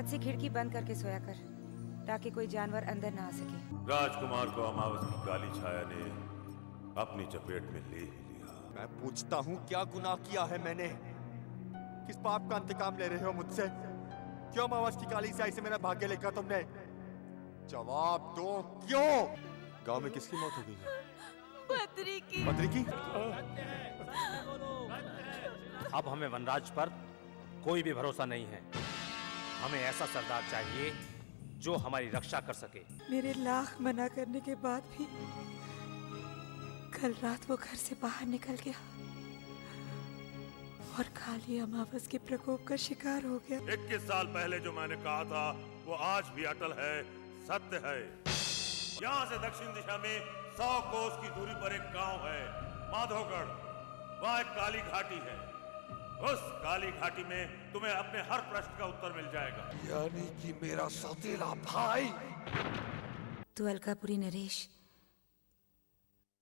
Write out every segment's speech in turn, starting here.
आज से खिड़की बंद करके सोया कर, ताकि कोई जानवर अंदर ना आ सके। राजकुमार को अमावस की काली छाया ने अपनी चपेट में ले ही लिया। मैं पूछता हूँ, क्या गुनाह किया है मैंने? किस पाप का इंतकाम ले रहे हो मुझसे? क्यों अमावस की काली छाया से मेरा भाग्य लेकर तुमने? जवाब दो, क्यों? गांव में किसकी मौत हो गई है? बद्री की। बद्री की? अब हमें वनराज पर कोई भी भरोसा नहीं है। हमें ऐसा सरदार चाहिए जो हमारी रक्षा कर सके। मेरे लाख मना करने के बाद भी कल रात वो घर से बाहर निकल गया और काली अमावस के प्रकोप का शिकार हो गया। 21 साल पहले जो मैंने कहा था वो आज भी अटल है, सत्य है। यहाँ से दक्षिण दिशा में 100 कोस की दूरी पर एक गांव है, माधोगढ़। वहाँ एक काली घाटी है। उस काली घाटी में तुम्हें अपने हर प्रश्न का उत्तर मिल जाएगा। यानी कि मेरा सौतेला भाई। तू अलकापुरी नरेश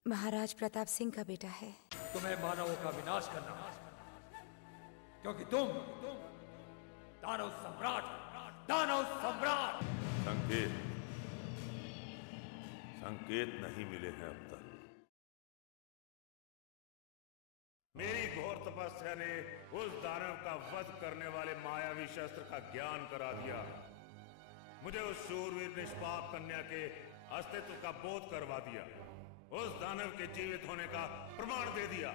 महाराज प्रताप सिंह का बेटा है। तुम्हें मानवों का विनाश करना, क्योंकि तुम दानव सम्राट, दानव सम्राट। संकेत नहीं मिले हैं अब तक। मेरी घोर तपस्या ने उस दानव का वध करने वाले मायावी शस्त्र का ज्ञान करा दिया। मुझे उस शूरवीर निष्पाप कन्या के अस्तित्व का बोध करवा दिया, उस दानव के जीवित होने का प्रमाण दे दिया।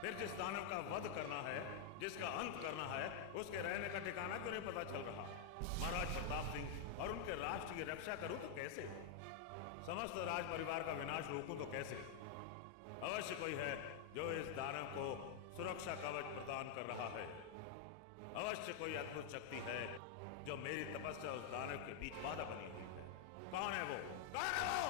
फिर जिस दानव का वध करना है, जिसका अंत करना है, उसके रहने का ठिकाना क्यों नहीं पता चल रहा? महाराज प्रताप सिंह और उनके राष्ट्र की रक्षा करूं तो कैसे? समस्त राज परिवार का विनाश रोकूं तो कैसे? अवश्य कोई है जो इस दानव को सुरक्षा कवच प्रदान कर रहा है। अवश्य कोई अद्भुत शक्ति है जो मेरी तपस्या उस दानव के बीच बाधा बनी हुई है। कौन है वो? कौन है वो?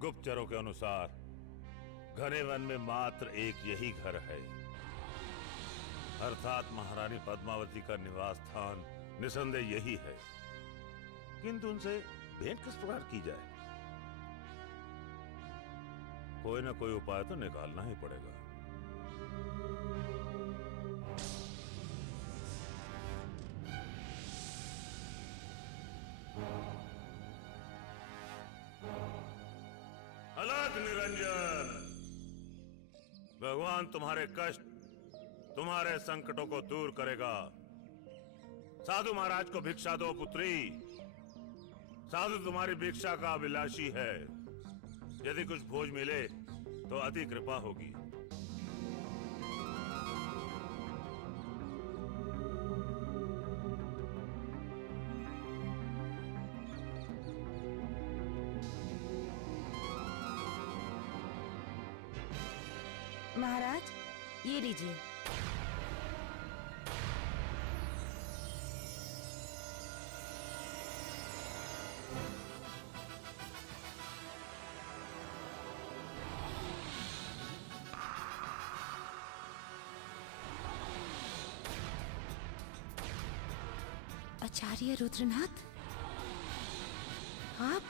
गुप्तचरों के अनुसार घने वन में मात्र एक यही घर है, अर्थात महारानी पद्मावती का निवास स्थान निसंदेह यही है। किंतु उनसे भेंट किस प्रकार की जाए? कोई ना कोई उपाय तो निकालना ही पड़ेगा। अलग निरंजन, भगवान तुम्हारे कष्ट, तुम्हारे संकटों को दूर करेगा। साधु महाराज को भिक्षा दो पुत्री। साधु तुम्हारी भिक्षा का अभिलाषी है। यदि कुछ भोज मिले तो अति कृपा होगी। महाराज, ये लीजिए। आचार्य रुद्रनाथ, आप?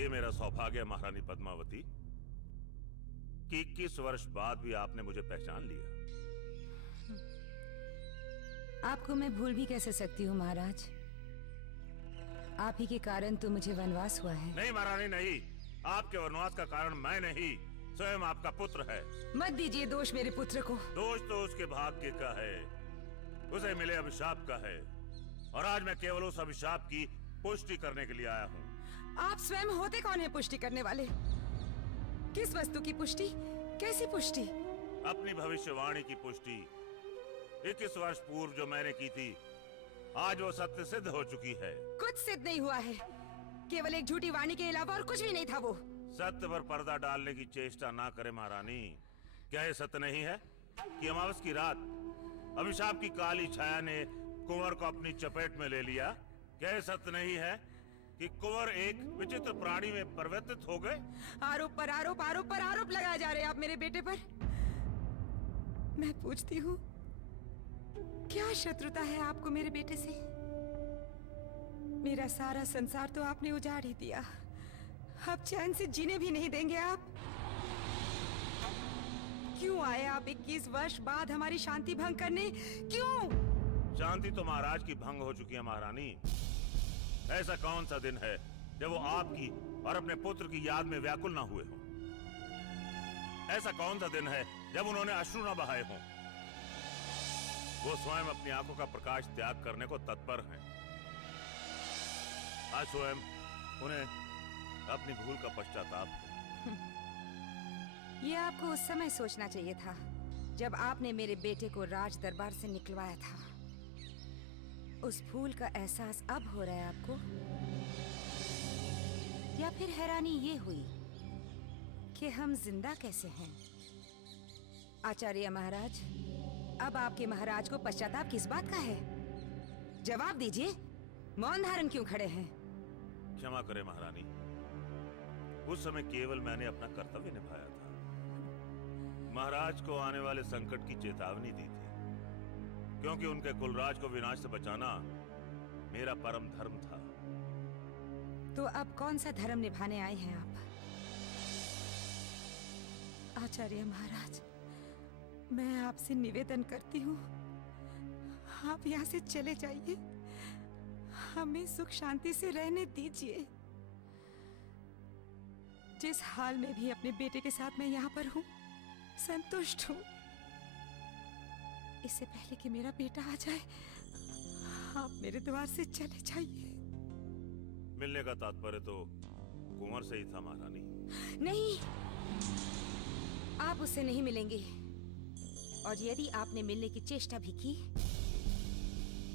ये मेरा सौभाग्य है महारानी पद्मावती कि 21 वर्ष बाद भी आपने मुझे पहचान लिया। आपको मैं भूल भी कैसे सकती हूँ महाराज? आप ही के कारण तो मुझे वनवास हुआ है। नहीं महारानी नहीं, आपके वनवास का कारण मैं नहीं, स्वयं आपका पुत्र है। मत दीजिए दोष मेरे पुत्र को। दोष तो उसके भाग्य का है, उसे मिले अभिशाप का है, और आज मैं केवल उस अभिशाप की पुष्टि करने के लिए आया हूँ। आप स्वयं होते कौन है पुष्टि करने वाले? किस वस्तु की पुष्टि? कैसी पुष्टि? अपनी भविष्यवाणी की पुष्टि 21 वर्ष पूर्व जो मैंने की थी, आज वो सत्य सिद्ध हो चुकी है। कुछ सिद्ध नहीं हुआ है, केवल एक झूठी वाणी के अलावा और कुछ भी नहीं था वो। सत्य पर पर्दा डालने की चेष्टा ना करे महारानी। क्या ये सत्य नहीं है कि अमावस की रात अभिशाप की काली छाया ने कुंवर को अपनी चपेट में ले लिया? क्या ये सत्य नहीं है कि कुंवर एक विचित्र प्राणी में परिवर्तित हो गए? आरोप पर आरोप, आरोप पर आरोप लगाए जा रहे हैं आप मेरे बेटे पर। मैं पूछती हूँ, क्या शत्रुता है आपको मेरे बेटे से? मेरा सारा संसार तो आपने उजाड़ ही दिया, अब चैन से जीने भी नहीं देंगे आप। क्यों आए आप 21 वर्ष बाद हमारी शांति भंग करने? क्यों? शांति तो महाराज की भंग हो चुकी है महारानी। ऐसा कौन सा दिन है जब वो आपकी और अपने पुत्र की याद में व्याकुल ना हुए हों? ऐसा कौन सा दिन है जब उन्होंने अश्रु ना बहाए हों? वो स्वयं अपनी आंखों का प्रकाश त्याग करने को तत्पर हैं। आज स्वयं उन्हें अपनी भूल का पश्चाताप है। ये आपको उस समय सोचना चाहिए था जब आपने मेरे बेटे को राज दरबार से निकलवाया था। उस भूल का एहसास अब हो रहा है आपको? या फिर हैरानी ये हुई कि हम जिंदा कैसे हैं? आचार्य महाराज, अब आपके महाराज को पश्चाताप किस बात का है? जवाब दीजिए, मौन धारण क्यों खड़े हैं? क्षमा करें महारानी, उस समय केवल मैंने अपना कर्तव्य निभाया था। महाराज को आने वाले संकट की चेतावनी दी थी, क्योंकि उनके कुलराज को विनाश से बचाना मेरा परम धर्म था। तो अब कौन सा धर्म निभाने आए हैं आप? आचार्य महाराज, मैं आपसे निवेदन करती हूँ, आप यहाँ से चले जाइए, हमें सुख शांति से रहने दीजिए। जिस हाल में भी अपने बेटे के साथ मैं यहाँ पर हूँ, संतुष्ट हूँ। इससे पहले कि मेरा बेटा आ जाए, आप मेरे द्वार से चले जाइए। मिलने का तात्पर्य तो कुंवर से ही था महारानी। नहीं, आप उससे नहीं मिलेंगे, और यदि आपने मिलने की चेष्टा भी की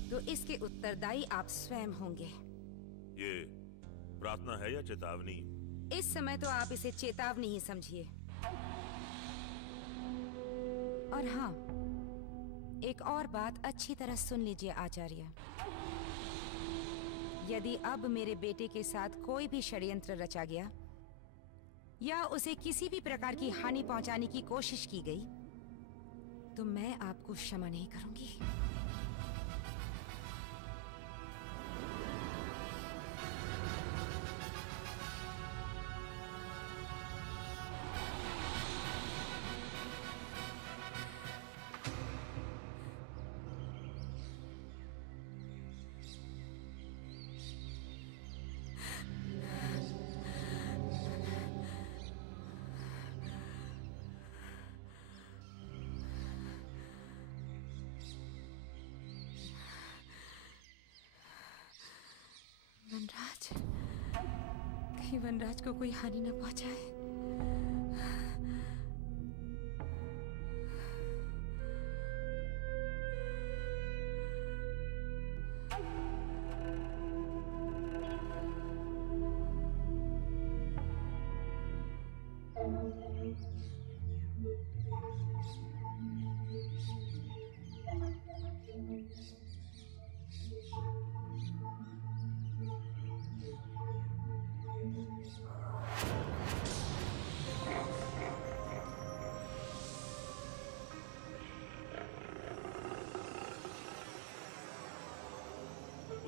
तो इसके उत्तरदायी आप स्वयं होंगे। ये प्रार्थना है या चेतावनी? इस समय तो आप इसे चेतावनी ही समझिए। और हाँ, एक और बात अच्छी तरह सुन लीजिए आचार्य। यदि अब मेरे बेटे के साथ कोई भी षड्यंत्र रचा गया या उसे किसी भी प्रकार की हानि पहुंचाने की कोशिश की गई, तो मैं आपको क्षमा नहीं करूंगी। वनराज, कहीं वनराज को कोई हानि न पहुंचाए।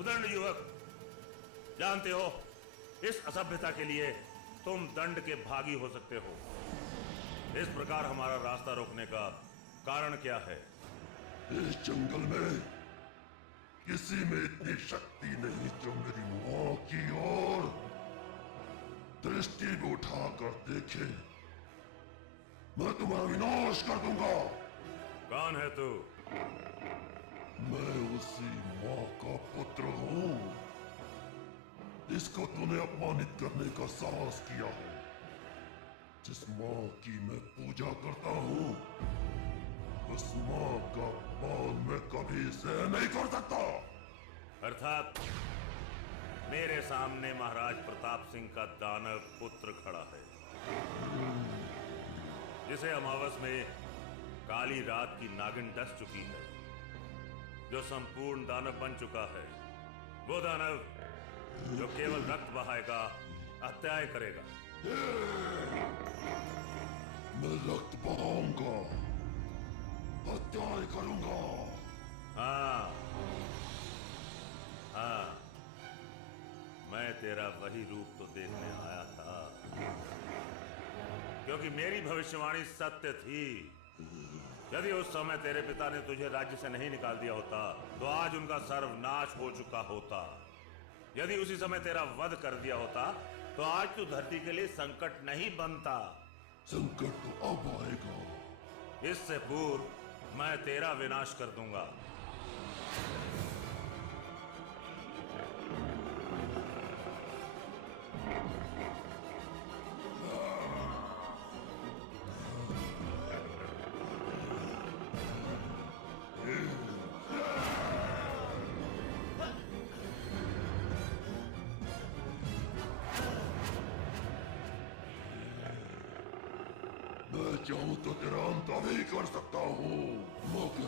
उदंड युवक, जानते हो इस असभ्यता के लिए तुम दंड के भागी हो सकते हो। इस प्रकार हमारा रास्ता रोकने का कारण क्या है? इस जंगल में किसी में इतनी शक्ति नहीं जो मेरी मां की ओर दृष्टि भी उठाकर देखे। मैं तुम्हारा विनाश कर दूंगा। कौन है तू? मैं उसी मां का पुत्र हूं जिसको तूने अपमानित करने का साहस किया है। जिस मां की मैं पूजा करता हूं उस मां का अपमान मैं कभी सहन नहीं कर सकता। अर्थात मेरे सामने महाराज प्रताप सिंह का दानव पुत्र खड़ा है, जिसे अमावस में काली रात की नागिन डस चुकी है, जो संपूर्ण दानव बन चुका है। वो दानव जो केवल रक्त बहाएगा, अत्याचार करेगा। मैं रक्त बहाऊंगा, हत्याएं करूंगा। हाँ हाँ, मैं तेरा वही रूप तो देखने आया था, क्योंकि मेरी भविष्यवाणी सत्य थी। यदि उस समय तेरे पिता ने तुझे राज्य से नहीं निकाल दिया होता तो आज उनका सर्वनाश हो चुका होता। यदि उसी समय तेरा वध कर दिया होता तो आज तू धरती के लिए संकट नहीं बनता। संकट तो अब आएगा। इससे पूर्व मैं तेरा विनाश कर दूंगा। मैं चाहूं तो तेरा अंत अभी कर सकता हूं, मगर